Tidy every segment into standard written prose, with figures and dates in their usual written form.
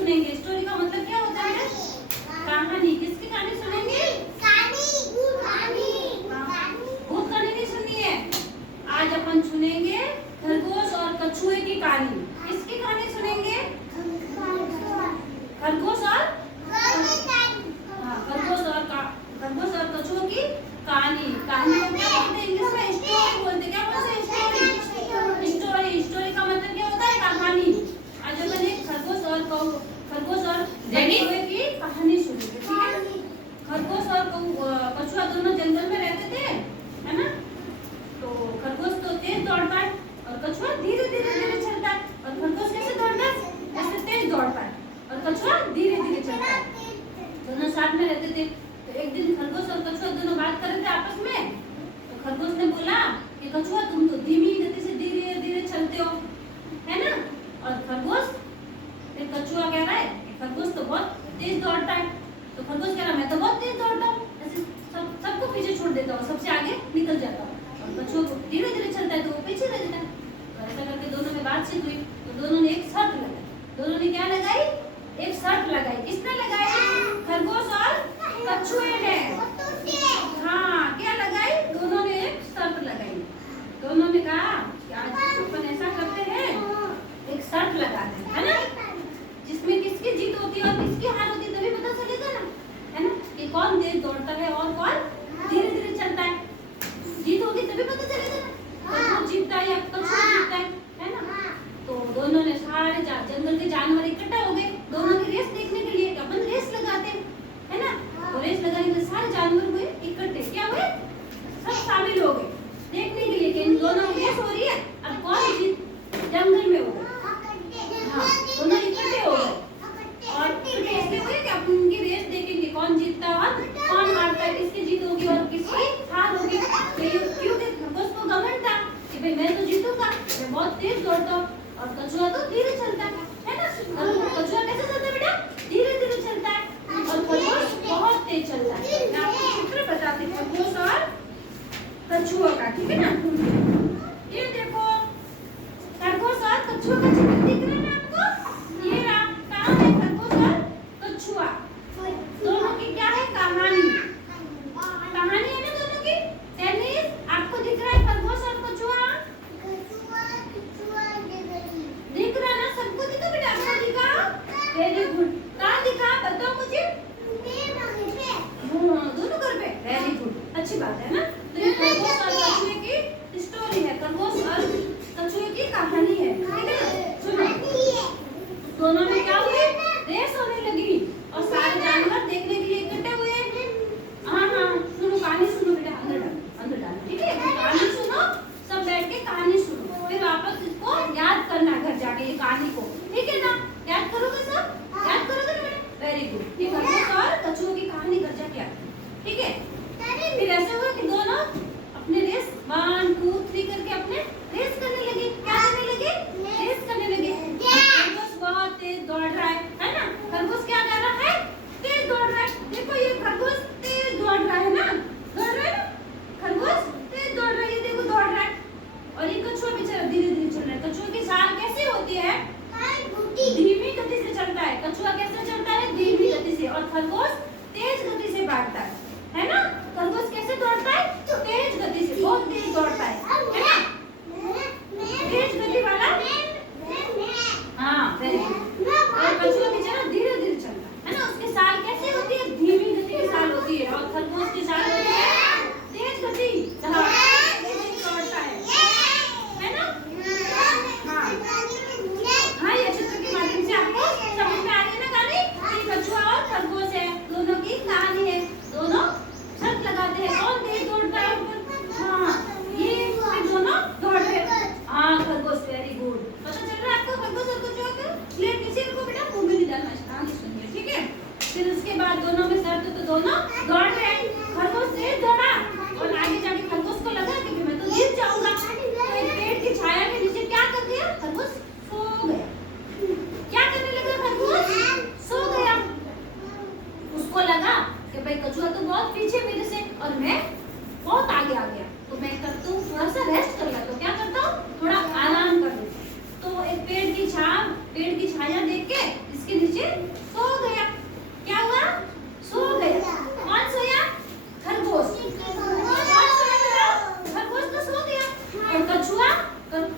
सुनेंगे। स्टोरी का मतलब क्या होता है? कहानी। किसकी कहानी सुनेंगे? भूत कहानी नहीं सुननी है। आज अपन सुनेंगे खरगोश और कछुए की कहानी। किसकी कहानी सुनेंगे? खरगोश और खरगोश और कछुए की कहानी। कहानी को क्या बोलते हैं इंग्लिश में? स्टोरी बोलते हैं। क्या बोलते हैं? स्टोरी। स्टोरी का मतलब क्या होता है? कहानी। आज अपन एक खरगोश और कछुए की कहानी सुनेंगे, ठीक है? खरगोश और कछुआ दोनों जंगल में रहते थे, है ना? तो खरगोश तो तेज दौड़ता है और कछुआ धीरे धीरे चलता है। और खरगोश कैसे दौड़ता है? ऐसे तेज दौड़ता है और कछुआ धीरे धीरे चलता है। दोनों साथ में रहते थे। तो एक दिन खरगोश और कछुआ दोनों बात कर रहे थे आपस में। तो खरगोश ने बोला कि कछुआ तुम तो धीमी गति से धीरे धीरे चलते हो, है ना? और कछुआ कह रहा है कि खरगोश तो बहुत तेज दौड़ता है। तो खरगोश कह रहा है मैं तो बहुत तेज दौड़ता हूँ, ऐसे सबको पीछे छोड़ देता हूँ, सबसे आगे निकल जाता हूँ। और कछुआ धीरे धीरे चलता है तो वो पीछे रह जाता है। तो ऐसा करके दोनों में बातचीत हुई। तो दोनों ने एक शर्त लगाई। दोनों ने क्या लगाई? एक शर्त लगाई। किसने लगाई? खरगोश और कछुए ने। हाँ, क्या लगाई? दोनों ने एक शर्त लगाई। दोनों ने कहा कि आज अपन ऐसा करते हैं, एक शर्त लगाते हैं, है ना? जिसमें किसकी जीत होती है और किसकी हार होती है तभी पता चलेगा ना, है ना? कि कौन तेज दौड़ता है और कौन धीरे धीरे चलता है। जीत होगी तभी पता चलेगा ना, कौन जीतता है या कछुआ जीतता है ना? तो दोनों ने सारे जंगल के जानवर इकट्ठा हो गए दोनों की रेस देखने के लिए। अपन रेस लगाते हैं, है ना? तो रेस लगाने के सारे जानवर हुए इकट्ठे। क्या हुए? सब शामिल हो गए देखने के लिए कि इन दोनों की रेस हो रही है, अब कौन जीत जंगल में हो गए। हाँ, दोनों इकट्ठे हो गए और कैसे हुए कि अपन उनकी रेस देखेंगे कौन जीतता है और कौन हारता है, किसकी जीत होगी और किसकी हार होगी। क्योंकि खरगोश को घमंड था कि भाई मैं तो जीतूंगा, मैं बहुत तेज दौड़ता हूँ और कछुआ तो धीरे चलता है ना? कछुआ कैसे चलता है बेटा? धीरे धीरे चलता है और खरगोश बहुत तेज चलता है। मैं आपको चित्र बताती हूँ खरगोश और कछुआ का, ठीक है ना? ये देखो खरगोश और कछुआ का चित्र दिख रहा है ना आपको? ये रहा। कहाँ है खरगोश और कछुआ? दोनों की क्या है? कहानी है ना दोनों की। टेनिस आपको दिख रहा है खरगोश और कछुआ? दिख रहा ना? सबको दिखा बेटा? आपको दिखा? Very good. कहाँ दिखा? बताओ मुझे। दोनों घर पे। वेरी गुड, अच्छी बात है ना? तो ये खरगोश और कछुए की स्टोरी है, खरगोश और कछुए की कहानी है, ठीक है? सुनो, दोनों में क्या हुए? रेस होने लगी और सारे जानवर देखने के लिए इकट्ठे हुए। हाँ, सुनो कहानी सुनो बेटा, अंदर डालो, ठीक है? कहानी सुनो, सब बैठ के कहानी सुनो, फिर वापस इसको याद करना घर जाके ये कहानी को, ठीक है ना? याद करोगे सब? याद करोगे ना बेटा? Very good. ये खरगोश और कछुए की कहानी घर जाके याद करो, ठीक है? फिर ऐसे हुआ कि दोनों अपने रेस 1 2 3 करके अपने रेस करने लगे। क्या करने लगे? रेस करने लगे। खरगोश बहुत तेज दौड़ रहा है ना? खरगोश क्या कर रहा है? तेज दौड़ रहा है। देखो ये खरगोश तेज दौड़ रहा है ना? दौड़ रहा है ना? खरगोश तेज दौड़ रहा है, ये देखो दौड़ रहा है। और ये कछुआ बेचारा धीरे धीरे चल रहा है। कछुआ की चाल कैसी होती है? धीमी गति से चलता है। कछुआ कैसे चलता है? धीमी गति से। और खरगोश तेज गति से भागता है ना? खरगोश कैसे दौड़ता है? तेज गति से, बहुत तेज दौड़ता है ना? तेज गति वाला। हाँ, वेरी गुड। और कछुआ बेचारा धीरे धीरे चलता है ना? उसकी चाल कैसी होती है? धीमी गति की चाल होती है। और खरगोश की चाल होती है तेज गति, दौड़ता है ना? हाँ, ये चित्र के माध्यम से आपको समझ में आ रही है ना कहानी? कछुआ और खरगोश है। देख के इसके नीचे सो गया। क्या हुआ? सो गया। कौन सोया? खरगोश। कौन सोया बेटा? खरगोश तो सो गया। और कछुआ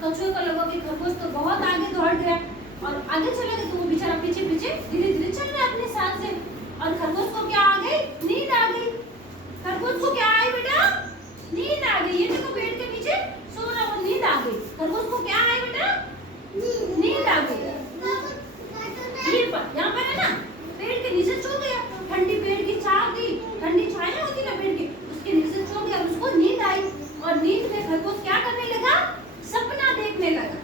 को लगा कि खरगोश तो बहुत आगे दौड़ गया और आगे चला गया, तो वो बेचारा पीछे पीछे धीरे धीरे चल रहा है अपने साथ से। और खरगोश को क्या आ गई? नींद आ गई। खरगोश को क्या आई बेटा? नींद आ गई। ये देखो पेड़ के नीचे सो रहा है, नींद आ गई। खरगोश को क्या आई बेटा? नींद आ गई। यहाँ पर है ना, पेड़ के नीचे सो गया। ठंडी पेड़ की छाया थी, ठंडी छाया होती ना पेड़ की, उसके नीचे सो गया। उसको नींद आई और नींद में खरगोश क्या करने लगा? सपना देखने लगा।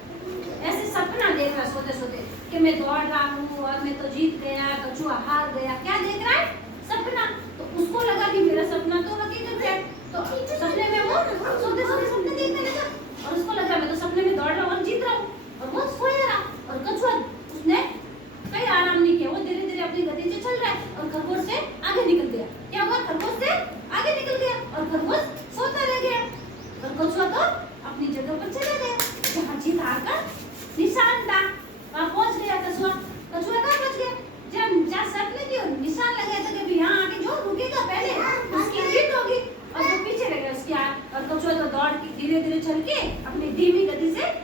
ऐसे सपना देख रहा सोते सोते कि मैं दौड़ रहा हूँ और मैं तो जीत गया, कछुआ हार गया। क्या देख रहा है? सपना। तो उसको लगा कि मेरा सपना तो हकीकत है। तो सपने में वो सोते सोते सपने देखने लगा और उसको लगा मैं तो सपने में दौड़ रहा हूँ और जीत रहा हूँ, और वो सोया रहा। और कछुआ उसने कहीं आराम नहीं किया, वो धीरे धीरे अपनी गति से चल रहा है और खरगोश से आगे निकल गया। क्या हुआ? खरगोश से आगे निकल गया और खरगोश सोता रह गया। और कछुआ तो अपनी जगह पर चला गया जहाँ जीत हार का निशान था। वहाँ पहुँच गया कछुआ। कछुआ कहाँ पहुँच गया? जहाँ सपने की निशान लगा था कि यहाँ आके जो रुकेगा पहले उसकी जीत होगी, और जो पीछे रह गया उसकी। और कछुआ तो दौड़ के धीरे धीरे चल के अपनी धीमी गति से